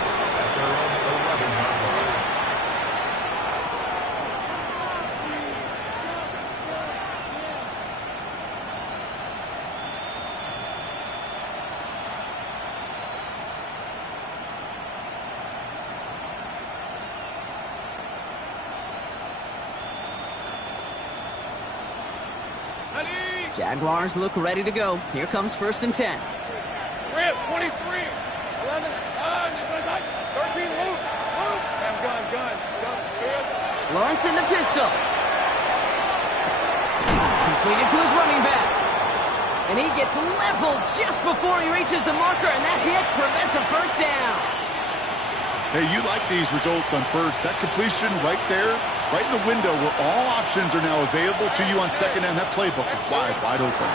Jaguars look ready to go. Here comes 1st and 10. Rip, 23, 11, 13, Luke. Gun. Lawrence in the pistol. Completed to his running back. And he gets leveled just before he reaches the marker, and that hit prevents a 1st down. Hey, you like these results on first. That completion right there, right in the window where all options are now available to you on second down. That playbook is wide open.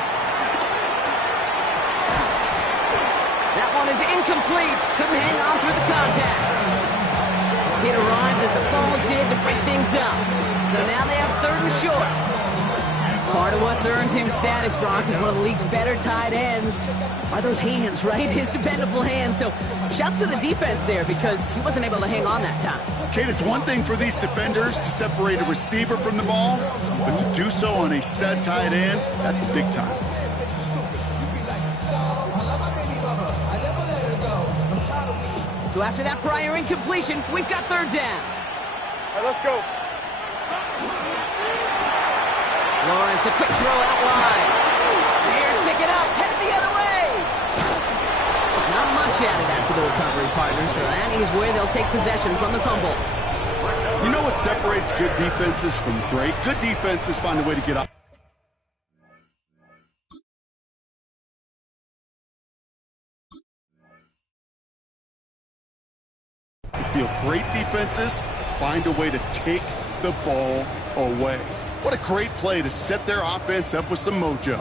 That one is incomplete. Couldn't hang on through the contact. It arrived as the ball did to break things up. So now they have 3rd and short. Part of what's earned him status, Brock, is one of the league's better tight ends. Are those hands, right? His dependable hands. So shouts to the defense there because he wasn't able to hang on that time. Kate, it's one thing for these defenders to separate a receiver from the ball, but to do so on a stud tight end, that's big time. So after that prior incompletion, we've got 3rd down. All right, let's go. Lawrence, a quick throw out wide. Bears pick it up, headed the other way. Not much added after the recovery, partner, so that is where they'll take possession from the fumble. You know what separates good defenses from great? Good defenses find a way to get up. Great defenses find a way to take the ball away. What a great play to set their offense up with some mojo.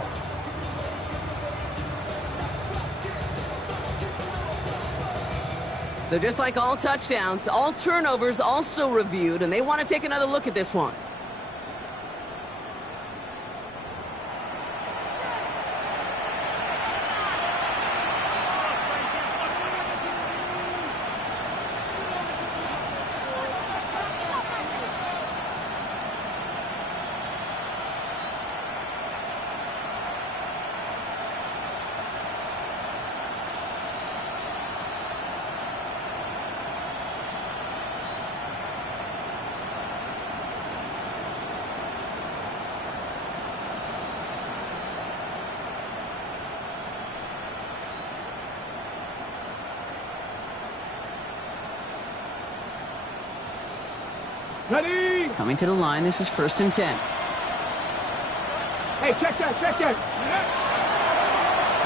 So just like all touchdowns, all turnovers also reviewed, and they want to take another look at this one. Ready? Coming to the line, this is 1st and 10. Hey, check that, check that.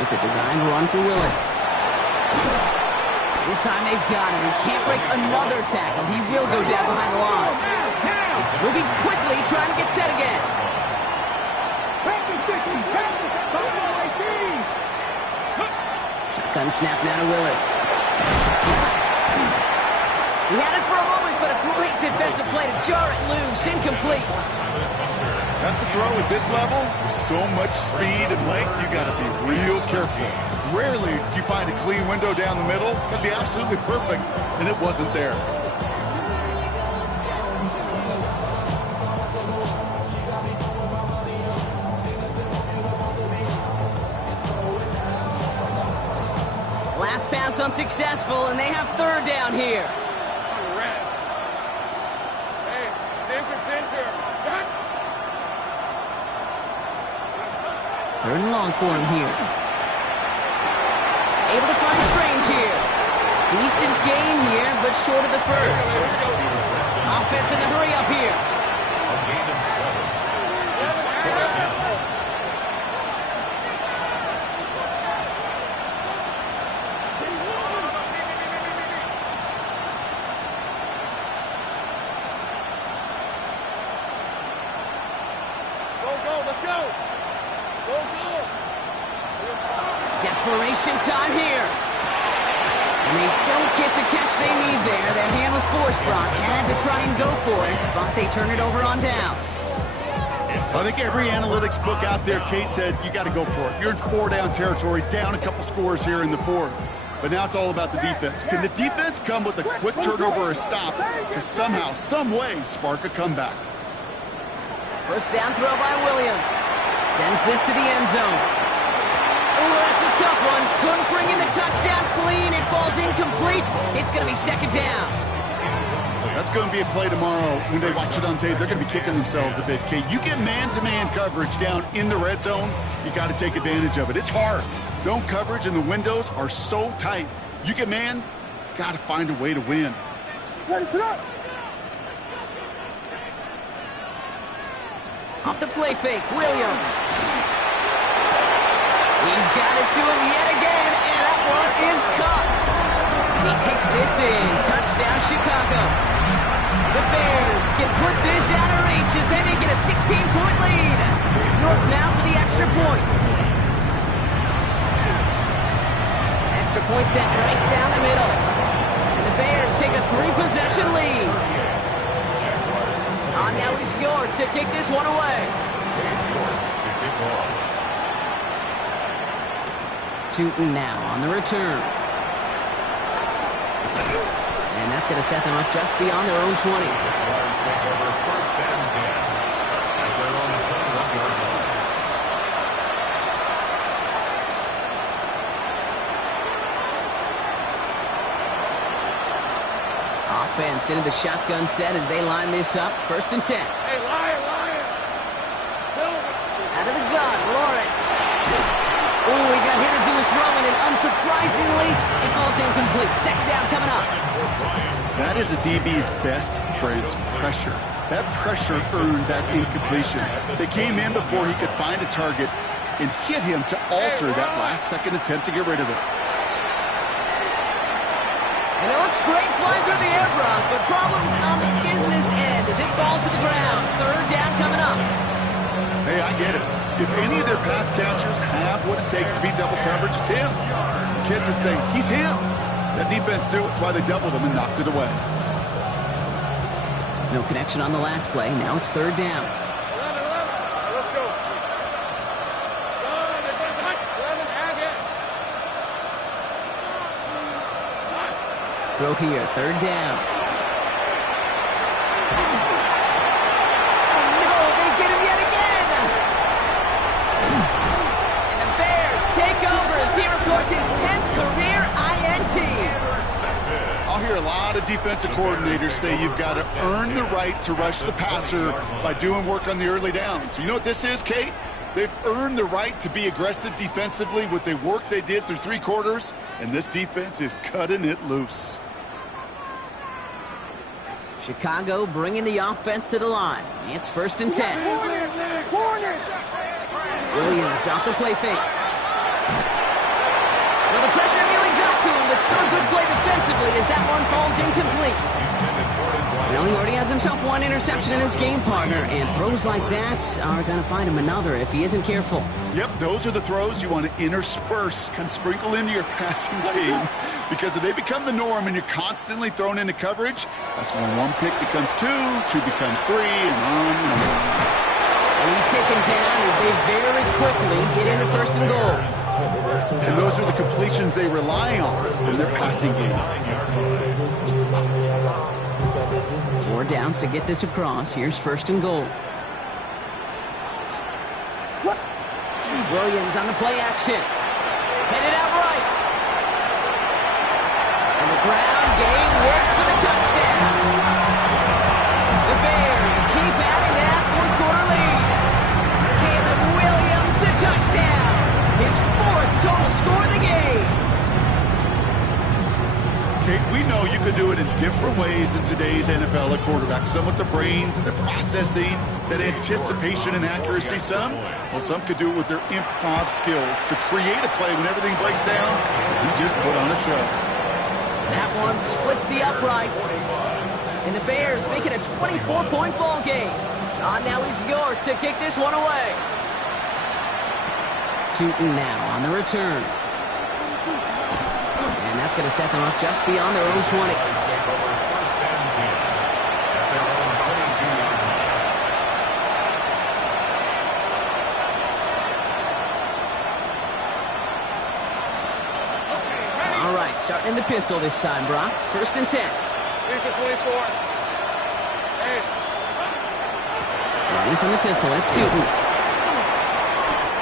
It's a designed run for Willis. This time they've got him. He can't break another tackle. He will go down behind the line. Moving quickly, trying to get set again. Shotgun snap now to Willis. He had it for a moment, but a great defensive play to jar it loose. Incomplete. That's a throw at this level. With so much speed and length, you got to be real careful. Rarely do you find a clean window down the middle. Could be absolutely perfect, and it wasn't there. Last pass unsuccessful, and they have 3rd down here. Third and long for him here. Able to find Strange here. Decent gain here, but short of the first. Offense in the hurry up here. A gain of 7. It's 4th down. Desperation time here. And they don't get the catch they need there. Their hand was forced, Brock. Had to try and go for it, but they turn it over on downs. I think every analytics book out there, Kate, said you got to go for it. You're in 4-down territory, down a couple scores here in the 4th. But now it's all about the defense. Can the defense come with a quick turnover or a stop to somehow, some way, spark a comeback? First down throw by Williams. Sends this to the end zone. Oh, that's a tough one. Couldn't bring in the touchdown clean. It falls incomplete. It's going to be 2nd down. That's going to be a play tomorrow. When they watch it on tape, they're going to be kicking themselves a bit. Kate, you get man-to-man coverage down in the red zone, you got to take advantage of it. It's hard. Zone coverage and the windows are so tight. You get man, got to find a way to win. Ready, set up. Off the play fake, Williams. He's got it to him yet again, and that one is caught. And he takes this in. Touchdown, Chicago. The Bears can put this out of reach as they make it a 16-point lead. North now for the extra point. Extra point set right down the middle. And the Bears take a 3-possession lead. Now is York to kick this one away. Tootin now on the return. And that's going to set them up just beyond their own 20. Offense into the shotgun set as they line this up. 1st and 10. Hey, Lion! Silver! Out of the gun, Lawrence. Ooh, he got hit as he was throwing, and unsurprisingly, it falls incomplete. 2nd down coming up. That is a DB's best friend, pressure. That pressure earned that incompletion. They came in before he could find a target and hit him to alter that last-second attempt to get rid of it. And it looks great flying through the air, Brock, but problems on the business end as it falls to the ground. 3rd down coming up. Hey, I get it. If any of their pass catchers have what it takes to beat double coverage, it's him. Kids would say, he's him. That defense knew it's why they doubled him and knocked it away. No connection on the last play. Now it's 3rd down. 11. Let's go. There's 11, add it. Throw here, 3rd down. No, they get him yet again! And the Bears take over as he records his 10th career INT. I'll hear a lot of defensive coordinators say you've got to earn the right to rush the passer by doing work on the early downs. You know what this is, Kate? They've earned the right to be aggressive defensively with the work they did through 3 quarters, and this defense is cutting it loose. Chicago bringing the offense to the line. It's 1st and 10. Williams off the play fake. Well, the pressure nearly got to him, but still a good play defensively as that one falls incomplete. Well, he already has himself 1 interception in this game, partner, and throws like that are going to find him another if he isn't careful. Yep, those are the throws you want to intersperse, kind of sprinkle into your passing game, because if they become the norm and you're constantly thrown into coverage, that's when 1 pick becomes 2, 2 becomes 3, and on and on. And he's taken down as they very quickly get into 1st and goal. And those are the completions they rely on in their passing game. 4 downs to get this across. Here's 1st and goal. Williams on the play action. Headed out right. And the ground game works for the touchdown. The Bears keep adding that 4th quarter lead. Caleb Williams, the touchdown. His 4th total score of the game. Okay, we know you can do it in different ways in today's NFL at quarterback. Some with the brains and the processing, that anticipation and accuracy. Some could do it with their improv skills to create a play when everything breaks down. He just put on a show. That one splits the uprights. And the Bears make it a 24-point ball game. Now is York to kick this one away. Tootin now on the return. And that's going to set them up just beyond their own 20. All right, starting in the pistol this time, Brock. 1st and 10. Lisa 24. Hey. Running from the pistol, it's Tootin.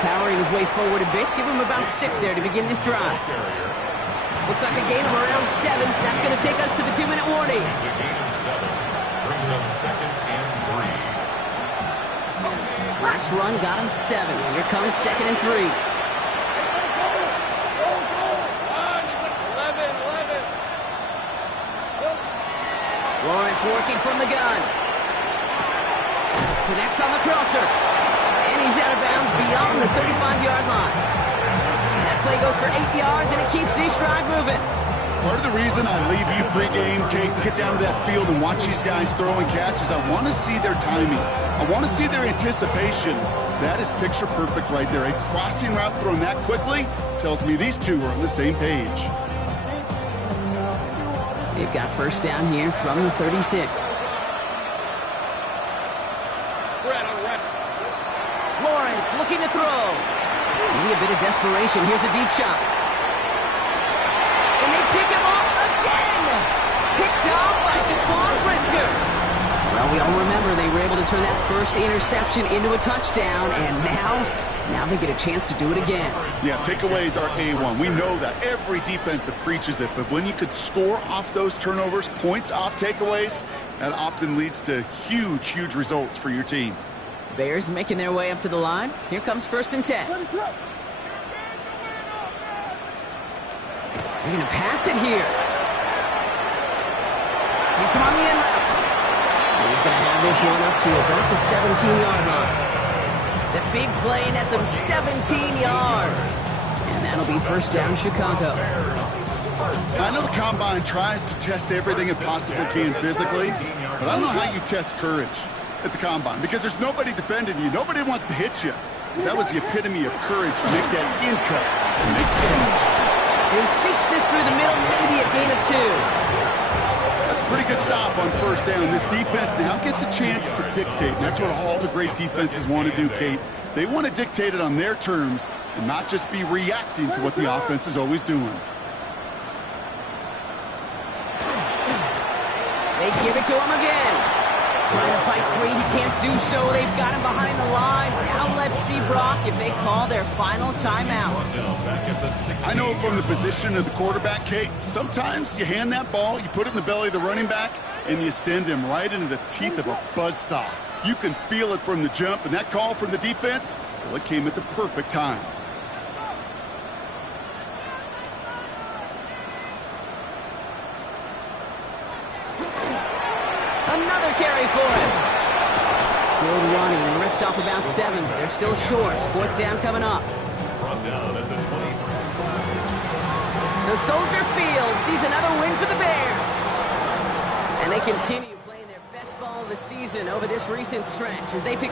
Powering his way forward a bit. Give him about 6 there to begin this drive. Looks like a gain of around 7. That's going to take us to the 2-minute warning. It's a gain of 7. Brings up 2nd and 3. Last run got him 7. Here comes 2nd and 3. 11. Lawrence working from the gun. Connects on the crosser. And he's out of bounds beyond the 35-yard line. That play goes for 8 yards, and it keeps this drive moving. Part of the reason I leave you pregame, Kate, get down to that field and watch these guys throw and catch is I want to see their timing. I want to see their anticipation. That is picture perfect right there. A crossing route thrown that quickly tells me these two are on the same page. They've got first down here from the 36. Lawrence looking to throw. Maybe a bit of desperation. Here's a deep shot. And they pick him up again. Picked off by Jaquan Brisker. Well, we all remember they were able to turn that first interception into a touchdown, and now they get a chance to do it again. Yeah, takeaways are A1. We know that. Every defensive preaches it, but when you could score off those turnovers, points off takeaways, that often leads to huge, huge results for your team. Bears making their way up to the line. Here comes 1st and 10. They're going to pass it here. Gets him on the end route. And he's going to have this one up to about the 17-yard line. The big play nets him 17 yards. And that'll be first down Chicago. I know the Combine tries to test everything it possibly can physically, but I don't know how you test courage at the Combine, because there's nobody defending you. Nobody wants to hit you. That was the epitome of courage to make that in cut and make the catch. He sneaks this through the middle, maybe a gain of 2. That's a pretty good stop on first down. This defense now gets a chance to dictate, and that's what all the great defenses want to do, Kate. They want to dictate it on their terms and not just be reacting to what the offense is always doing. They give it to him again. Trying to fight free, he can't do so. They've got him behind the line. Now let's see, Brock, if they call their final timeout. I know from the position of the quarterback, Kate, sometimes you hand that ball, you put it in the belly of the running back, and you send him right into the teeth of a buzzsaw. You can feel it from the jump, and that call from the defense, well, it came at the perfect time. Another carry for him. Good running, and rips off about 7. They're still short. 4th down coming up. So Soldier Field sees another win for the Bears. And they continue playing their best ball of the season over this recent stretch as they pick